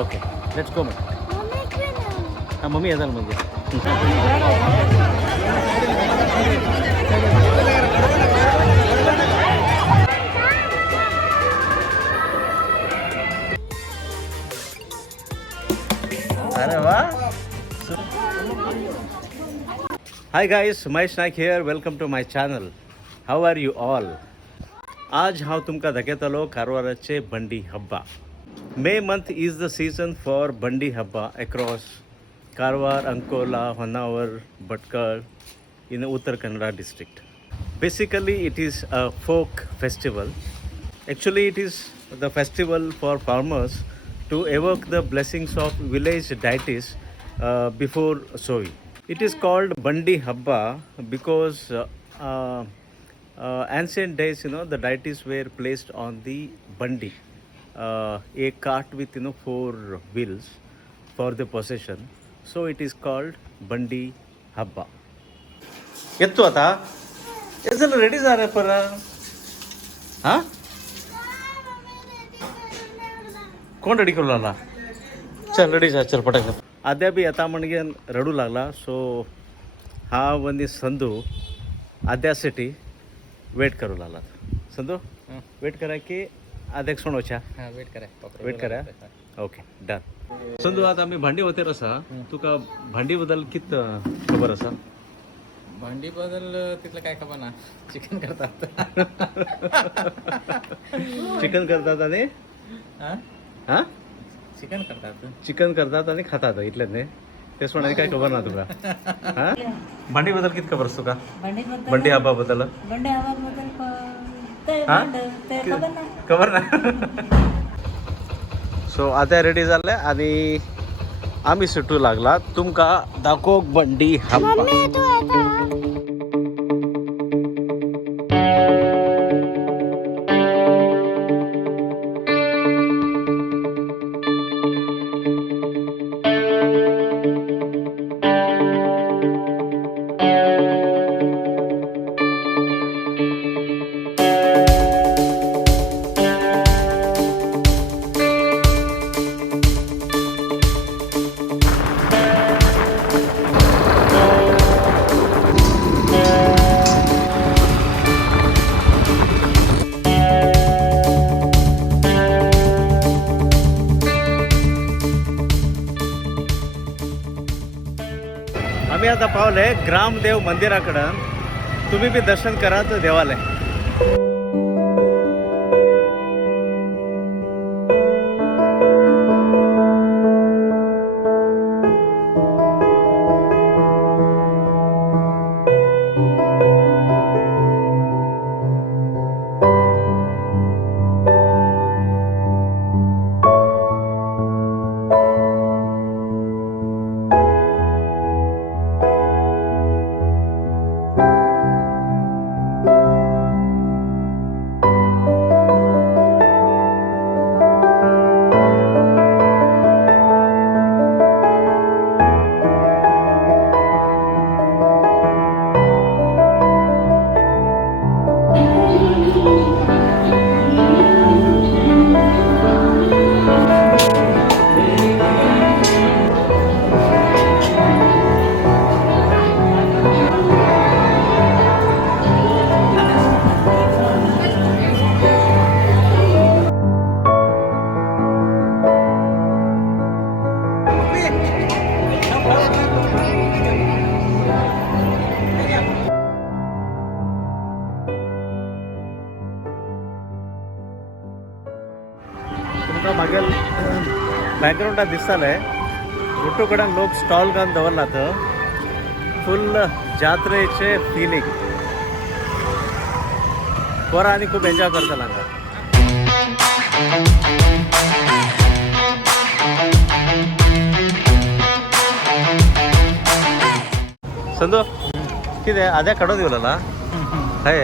Okay let's go मग हां mummy येताल म्हणजे अरे वा hi guys Mahesh Naik here welcome to my channel how are you all आज हांव तुमकां दाखयतलो कारवाराचे Bandi Habba May month is the season for Bandi Habba across Karwar, Ankola, Honavar, Bhatkal in Uttar Kannada district. Basically, it is a folk festival. Actually, it is the festival for farmers to evoke the blessings of village deities before sowing. It is called Bandi Habba because ancient days, the deities were placed on the bandi, a cart with 4 wheels for the procession. So it is called Bandi Habba. येतो आता हे चल ready जा रे पर हां कोण ready करू लागला चल रेडी जा चल पटक आद्या बी आता म्हणजे रडू लागला सो हा वंदी संधू आद्यासाठी वेट करू लागला संधू वेट करा की आद्याक सोडोच्या हां वेट करा ओके डन संधू आता आम्ही भांडी होते रसा तुका भांडी बद्दल कित खबर असा भांडी बद्दल तिथलं काय खबर ना चिकन करतात चिकन करतात आणि हां चिकन करतात चिकन करतात आणि खातात इथल्याच नाही तेच म्हणाले काय खबर ना तुका हां भांडी बद्दल कित खबर असतो का बंडी हब्बा बद्दल खबर ना सो आता रेडी झाले आणि आम्ही सुटू लागला तुमका दाखो बंडी हब्बा आम्ही आता पावले ग्रामदेव मंदिराकडं तुम्ही बी दर्शन करा तर देवालय तुमकां मागीर बॅकग्राउंडाक दिसताले उठू कडेन लोक स्टॉल घालून दवरलात फुल जात्रेचे फिलींग पोरां आनी खूब एन्जॉय करतले हांगा संदू कितें आद्या काडून दिवलेला हय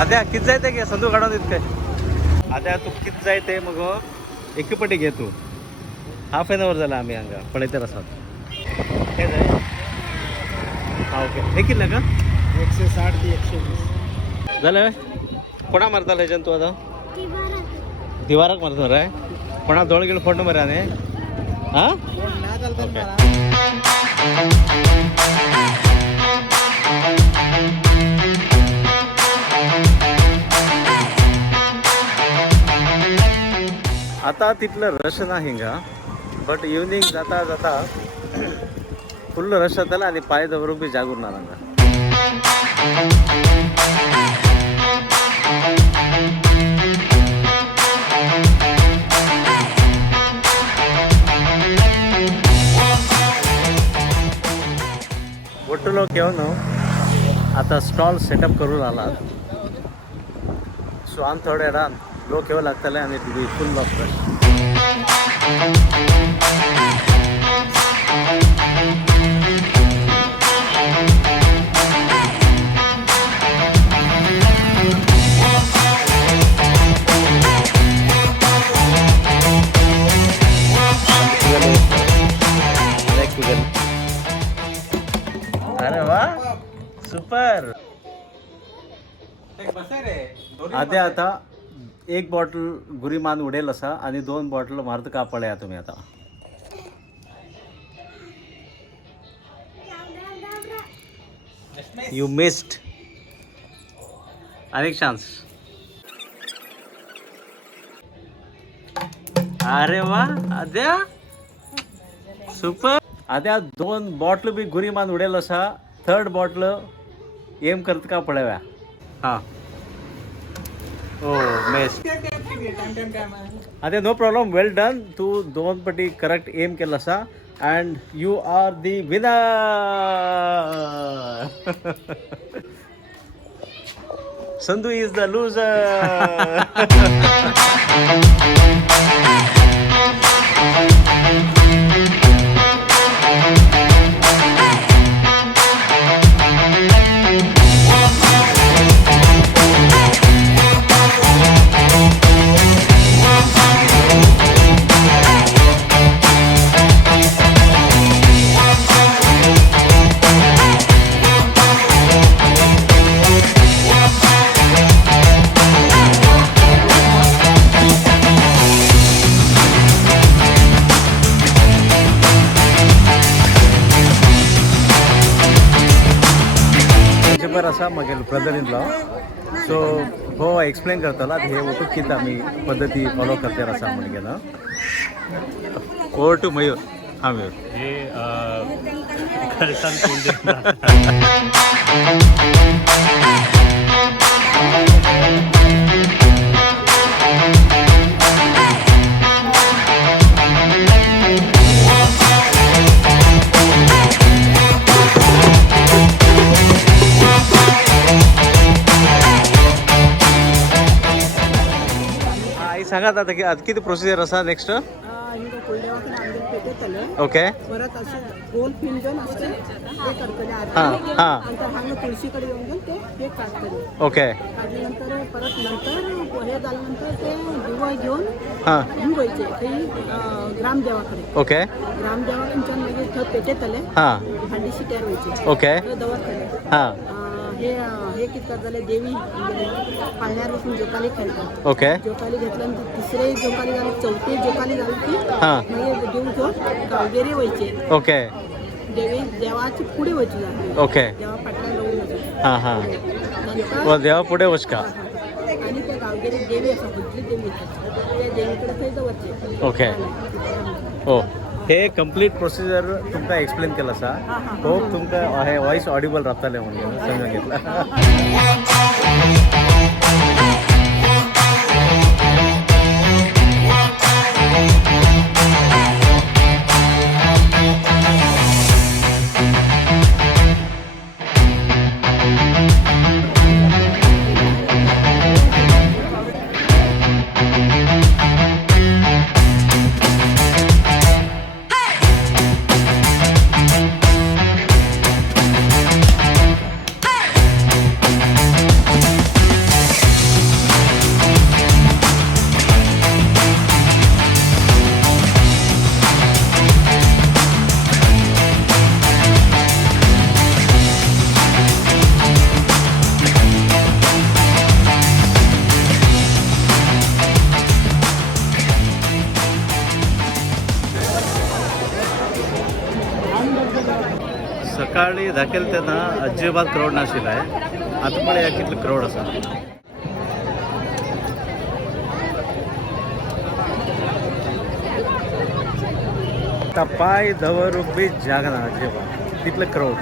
आद्या कितें जाय तें घे संदू काडून दित काय आद्या तू कितें जाय तें मगो एके पटी घे तू हाफ एन अवर जाला आमी हांगा पळयता आसात हें जाय हां ओके हे कितले का 160 ते 120 जालें कोणा मारताले हेच्यान तूं आतां दिवाराक मारता रे कोणा दोळ गिळ फोडणं बरं आहे हां ओके आता तिथलं रश नाही का बट इव्हनिंग जाता जाता फुल्ल रश जाताला आणि पाय दवरून बी जागून ना ಒಟ್ಟು लोक येऊन आता स्टॉल सेटअप करून आलात सो आम थोड्या वेळान लोक येऊ लागतले आणि टी फुल ऑफ रश अरे वा सुपर आद्या आता एक बॉटल गुरीमान उडेल असा आणि 2 बॉटल मार्द का पळया तुम्ही आता यू मिस्ड अनेक चान्स अरे वा आद्या सुपर आद्या 2 बॉटल बी गुरीमान उडेल असा 3rd बॉटल एम करत का पळव्या हां ओ मेस्ट अरे नो प्रॉब्लेम वेल डन तू 2 पटी करेक्ट एम केला असा and you are the winner Sandhu is the loser असा मग ब्रदर इन लॉ सो हो एक्सप्लेन करताला हे वतूक किती आम्ही पद्धती फॉलो करते असा म्हणजे गेलं ओव्हर टू मयूर हा मयूर हे खर्चान सांगा आता की आज किती प्रोसिजर असा नेक्स्ट ओके परत असे गोल फिंजन असते ते करतले हां हां नंतर हांगा तुळशीकडे येऊन घेऊन ते हे काढतले ओके काढल्यानंतर परत नंतर हे झाल्यानंतर ते दिवा घेऊन हां घेऊन व्हायचे काही ग्रामदेवाकडे ओके ग्रामदेवाकडच्या मागीर थंय पेटयतले हां भांडीशी तयार व्हायचे ओके थंय दवरतले हां हे कितें करताले देवी पाळण्यार वचून जोकाली खेळटात ओके जोकाली घेतल्यानंतर तिसरे जोकाली जाली चौथी जोकाली जाली की हां मागीर देव घेऊन गांवगिरी वयचे ओके देवाची पुढे वयची जाय ओके देवा फाटल्यान रावून वचप हां हां नंतर व देवा पुढे वचका आणि त्या गांवगिरी देवी आसा खंयची देवी त्या देवीकडे थंय दवरचे ओके हो हे कंप्लीट प्रोसिजर तुमका एक्सप्लेन केलं असा होप तुमका हे वॉइस ऑडिबल राहतले म्हणून समजून घेतला सकाळी दाखल तेन्ना अजिबात क्राऊड नाशिल्लो आतां पळया कितलो क्राऊड आसा. आतां पांय दवरूंक बी जागा ना अजिबात तितलो क्राऊड.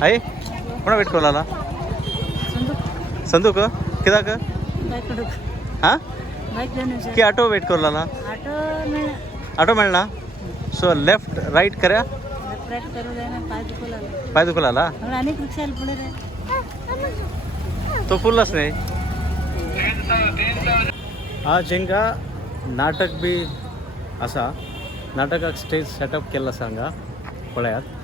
आहे कोणा वेट कोणाला संदूक कित्याक हां की ऑटो वेट कोरला ऑटो मेळना सो लेफ्ट राईट करा पाय दुखला तो फुल्लच नाही. आज हिंगा नाटक बी आसा नाटकाक स्टेज सेटअप केला सांगा पळयात.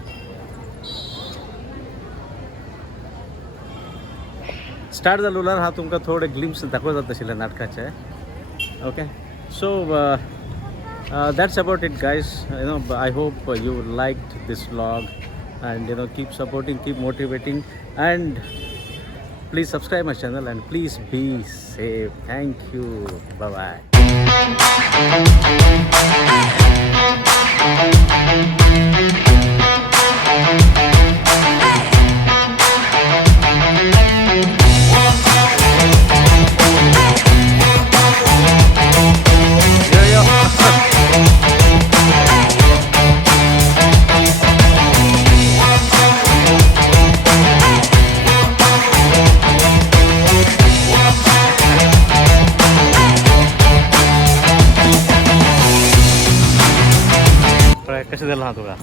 स्टार्ट जालो उलर हांव तुमकां थोडे ग्लिम्स दाखोवं जाता आशिल्ले नाटकाचे. Okay so that's about it guys. I hope you liked this vlog and keep supporting, keep motivating, and please subscribe my channel and please be safe. Thank you. Bye bye. कशें जालें हा तुका